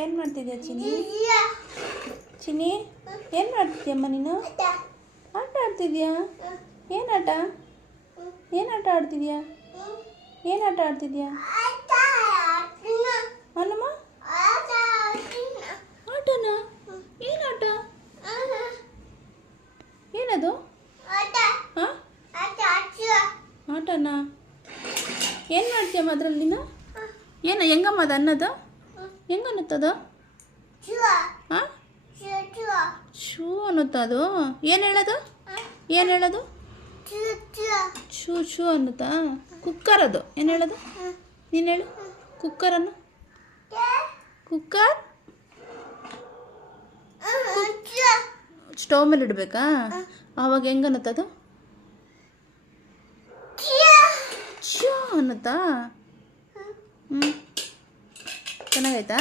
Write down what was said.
ಏನು ಮಾಡ್ತಿದ್ಯಾ ಚಿನ್ನಿ? ಚಿನ್ನಿ ಏನು ಮಾಡ್ತಿದ್ಯಮ್ಮ ನೀನು? ಆಟ ಆಡ್ತಿದ್ಯಾ? ಏನು ಆಟ? ಏನು ಆಟ ಆಡ್ತಿದ್ಯಾ? ಏನು ಆಟ ಆಡ್ತಿದ್ಯಾ? ಅಲ್ಲಮ್ಮ ಆಟನಾ? ಏನು ಆಟ? ಏನದು? ಹಾಂ ಆಟನಾ? ಏನು ಮಾಡ್ತೀಯಮ್ಮ ಅದ್ರಲ್ಲಿ ನೀನು? ಏನು ಹೆಂಗಮ್ಮ ಅದು ಅನ್ನೋದು? ಹೆಂಗೆ ಅನ್ನುತ್ತದು? ಹಾಂ ಶೂ ಅನ್ನುತ್ತಾ ಅದು? ಏನು ಹೇಳೋದು? ಏನು ಹೇಳೋದು? Shoe shoe ಅನ್ನುತ್ತಾ? ಕುಕ್ಕರ್ ಅದು ಏನು ಹೇಳೋದು? ನೀನು ಹೇಳು ಕುಕ್ಕರನ್ನು. ಕುಕ್ಕರ್ ಸ್ಟವ್ ಮೇಲೆ ಇಡಬೇಕಾ? ಆವಾಗ ಹೆಂಗೆ ಅನ್ನುತ್ತದು? ಶೂ ಅನ್ನುತ್ತಾ? ಚೆನ್ನಾಗೈತಾ?